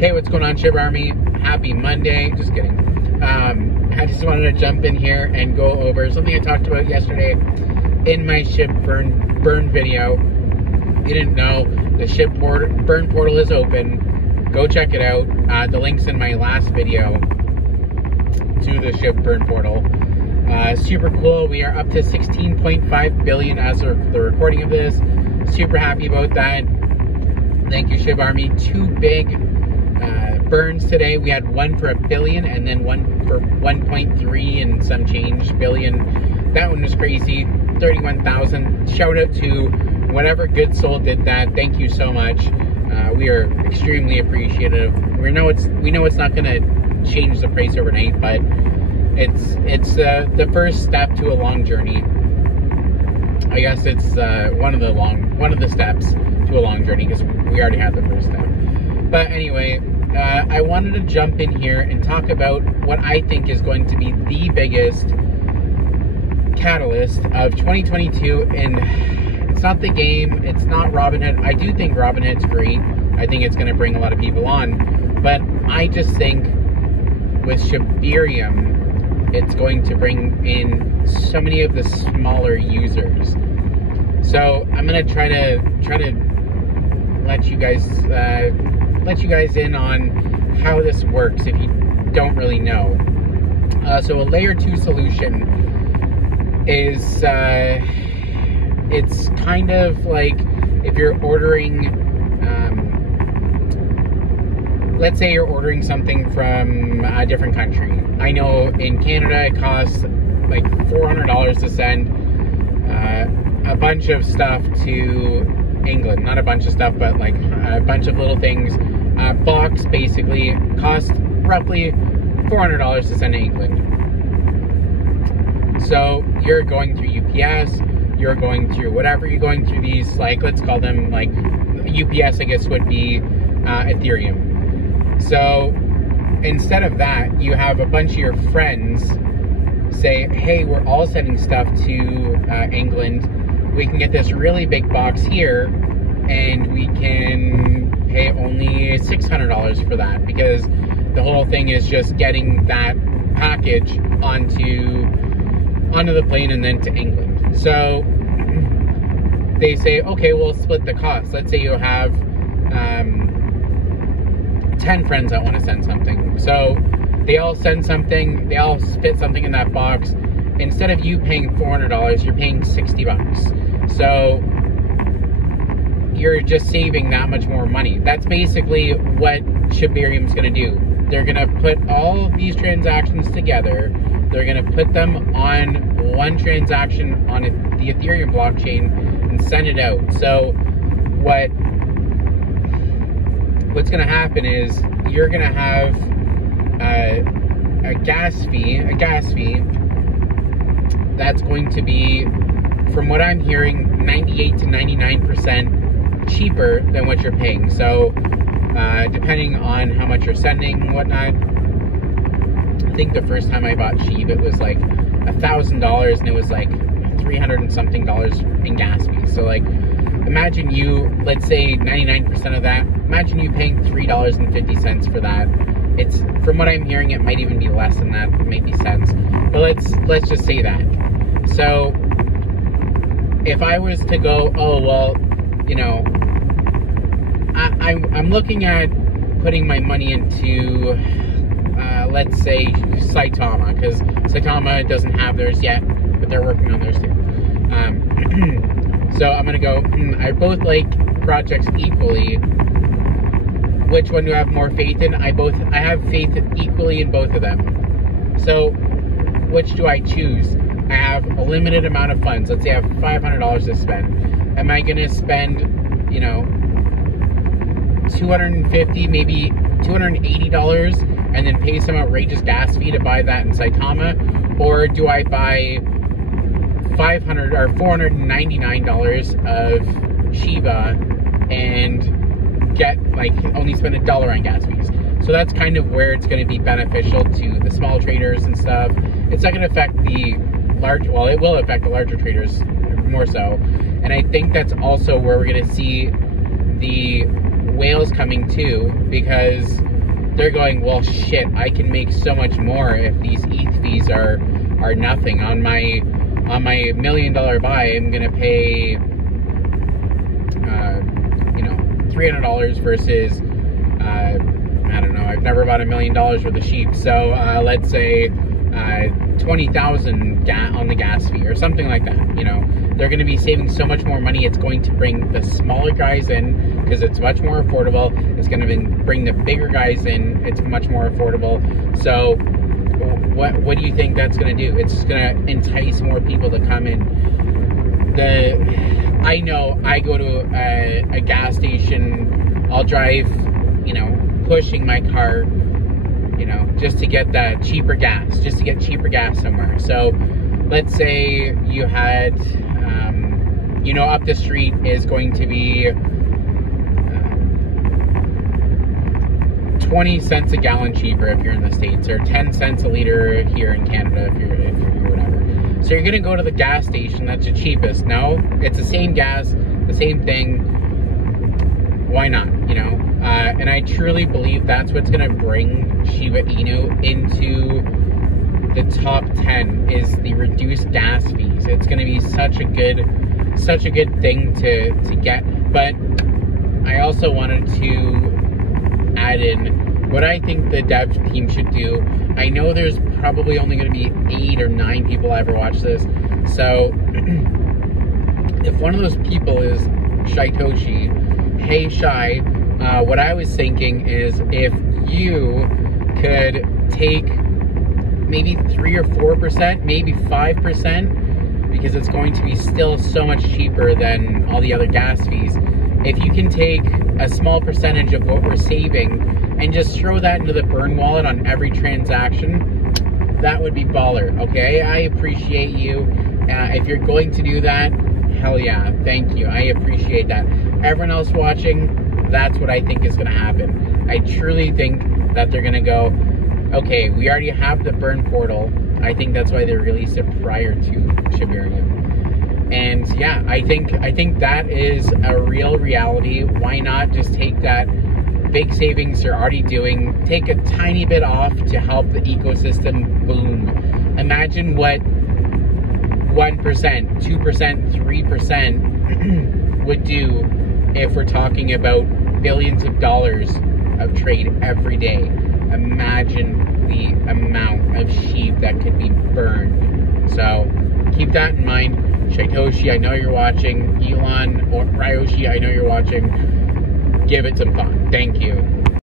Hey, what's going on, Shib Army? Happy Monday. Just kidding. I just wanted to jump in here and go over something I talked about yesterday in my Shib Burn video. If you didn't know, the Shib Burn Portal is open. Go check it out. The link's in my last video to the Shib Burn Portal. Super cool. We are up to 16.5 billion as of the recording of this. Super happy about that. Thank you, Shib Army. 2 big burns today. We had one for 1 billion and then one for 1.3 and some change billion. That one was crazy. 31,000. Shout out to whatever good soul did that. Thank you so much. We are extremely appreciative. We know it's not going to change the price overnight, but it's the first step to a long journey. I guess it's one of the steps to a long journey, because we already had the first step. But anyway, I wanted to jump in here and talk about what I think is going to be the biggest catalyst of 2022. And it's not the game, it's not Robinhood. I do think Robinhood's great. I think it's going to bring a lot of people on. But I just think with Shibarium, it's going to bring in so many of the smaller users. So I'm going to try to let you guys in on how this works if you don't really know. So a layer 2 solution is it's kind of like if you're ordering, let's say you're ordering something from a different country. I know in Canada it costs like $400 to send a bunch of stuff to England. Not a bunch of stuff, but like a bunch of little things. Box basically costs roughly $400 to send to England. So you're going through UPS, you're going through whatever, you're going through these, like, let's call them, like, UPS I guess would be Ethereum. So instead of that, you have a bunch of your friends say, hey, we're all sending stuff to England. We can get this really big box here, and we can pay only $600 for that, because the whole thing is just getting that package onto the plane and then to England. So they say, okay, we'll split the cost. Let's say you have 10 friends that want to send something. So they all send something, they all fit something in that box. Instead of you paying $400, you're paying $60. So you're just saving that much more money. That's basically what Shibarium's going to do. They're going to put all of these transactions together. They're going to put them on one transaction on the Ethereum blockchain and send it out. So what's going to happen is you're going to have a gas fee that's going to be, from what I'm hearing, 98 to 99% cheaper than what you're paying. So depending on how much you're sending and whatnot, I think the first time I bought Shib, it was like $1,000 and it was like $300 and something in gas fees. So like, imagine you, let's say 99% of that, imagine you paying $3.50 for that. It's, from what I'm hearing, it might even be less than that. It may be cents, but let's just say that. So if I was to go, oh well, you know, I'm looking at putting my money into let's say Saitama, because Saitama doesn't have theirs yet, but they're working on theirs too. So I'm gonna go, I both like projects equally. Which one do I have more faith in? I have faith equally in both of them. So which do I choose? I have a limited amount of funds. Let's say I have $500 to spend. Am I gonna spend, you know, $250, maybe $280, and then pay some outrageous gas fee to buy that in Saitama? Or do I buy $500 or $499 of Shiba and get, like, only spend $1 on gas fees? So that's kind of where it's going to be beneficial to the small traders and stuff. It's not going to affect the large, well, it will affect the larger traders more so. And I think that's also where we're going to see the whales coming too, because they're going, well, shit, I can make so much more if these ETH fees are nothing. On my $1 million buy, I'm gonna pay, you know, $300 versus, I don't know, I've never bought $1 million worth of sheep, so let's say 20,000 on the gas fee or something like that. You know, they're going to be saving so much more money. It's going to bring the smaller guys in because it's much more affordable. It's going to bring the bigger guys in. It's much more affordable. So what do you think that's going to do? It's just going to entice more people to come in. I know I go to a gas station, I'll drive, you know, pushing my car, you know, just to get that cheaper gas, just to get cheaper gas somewhere. So let's say you had, you know, up the street is going to be 20 cents a gallon cheaper if you're in the States, or 10 cents a liter here in Canada if you're whatever. So you're gonna go to the gas station that's the cheapest. No, it's the same gas, the same thing. Why not, you know? And I truly believe that's what's gonna bring Shiba Inu into the top 10 is the reduced gas fees. It's gonna be such a good thing to get. But I also wanted to add in what I think the dev team should do. I know there's probably only gonna be 8 or 9 people ever watch this. So if one of those people is Shitoshi, hey Shy, what I was thinking is if you could take maybe 3 or 4%, maybe 5%, because it's going to be still so much cheaper than all the other gas fees. If you can take a small percentage of what we're saving and just throw that into the Burn wallet on every transaction, that would be baller, okay? I appreciate you. If you're going to do that, hell yeah, thank you. I appreciate that. Everyone else watching, that's what I think is gonna happen. I truly think that they're gonna go, okay, we already have the Burn Portal. I think that's why they released it prior to Shibarium. And yeah, I think that is a real reality. Why not just take that big savings you're already doing, take a tiny bit off to help the ecosystem boom. Imagine what 1%, 2%, 3% would do if we're talking about billions of dollars of trade every day. Imagine the amount of sheep that could be burned. So keep that in mind. Shitoshi, I know you're watching. Elon or Ryoshi, I know you're watching. Give it some thought. Thank you.